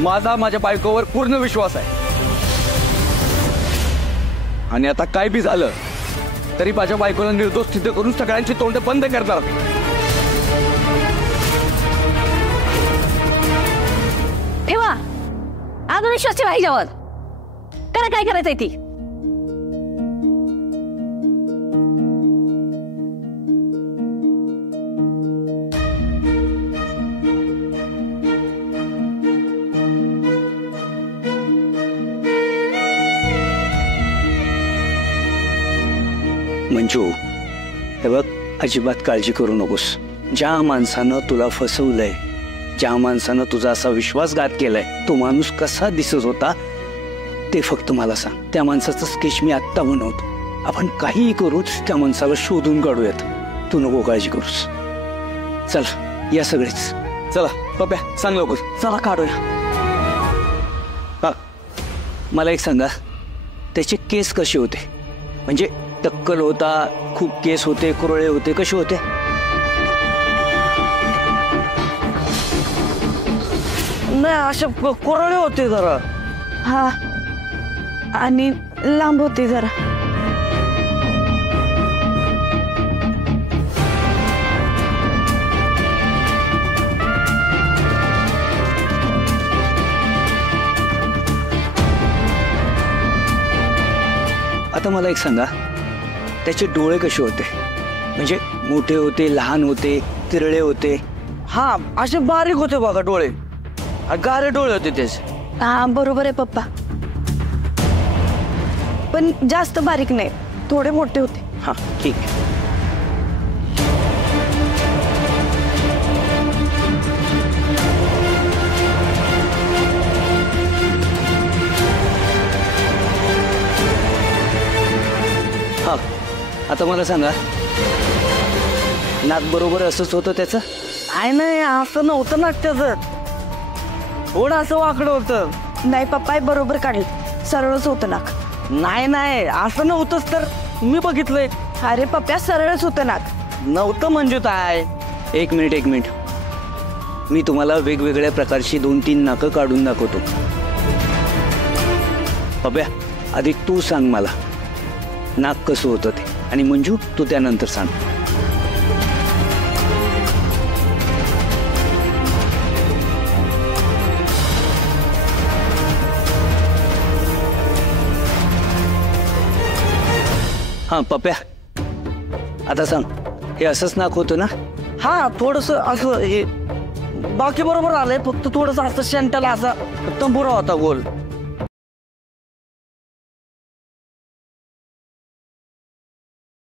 माझा माझ्या बायकोवर पूर्ण विश्वास आहे आणि आता काय बी झालं तरी माझ्या बायकोला निर्दोष सिद्ध करून सगळ्यांची तोंड बंद करणार. ठेवा अजून विश्वास ठेवा हिच्यावर. करा काय करायचंय ती. मंजू, हे बघ, अजिबात काळजी करू नकोस. ज्या माणसानं तुला फसवलंय, ज्या माणसानं तुझा असा विश्वासघात केलाय, तो माणूस कसा दिसत होता ते फक्त मला सांग. त्या माणसाचा स्केच मी आत्ता बनवतो. आपण काहीही करू त्या माणसाला शोधून काढूयात. तू नको काळजी करूस. चल या सगळेच. चला पप्या सांग लवकर. चला काढूया. हा, मला एक सांगा, त्याचे केस कसे होते? म्हणजे टक्कल होता, खूप केस होते, कुरळे होते, कसे होते? नाही असे कुरळे होते जरा. हा आणि लांब होते जरा. आता मला एक सांगा, त्याचे डोळे कसे होते? म्हणजे मोठे होते, लहान होते, तिरळे होते? हा असे बारीक होते बघा डोळे. गारे डोळे होते त्याचे. हा बरोबर आहे पप्पा, पण जास्त बारीक नाही, थोडे मोठे होते. हा ठीक आहे. हा आता मला सांगा, नाक बरोबर असंच होतं त्याचं? नाही असं नव्हतं ना त्याचं. थोडं असं वाकडं होतं. नाही पप्पा बरोबर काढले, सरळच होतं नाक. नाही असं नव्हतंच तर. मी बघितलंय. अरे पप्प्या सरळच होतं नाक. नव्हतं म्हणजे काय? एक मिनिट, मी तुम्हाला वेगवेगळ्या प्रकारची 2-3 नाकं काढून दाखवतो. पप्या आधी तू सांग मला नाक कसं होतं ते, आणि मंजू तू त्यानंतर सांग. हा पप्या आता सांग, हे असंच नाक होतं ना? हा थोडस असं हे बाकी बरोबर आलंय, फक्त थोडस असं शेंटाला असा तंबुरा होता गोल.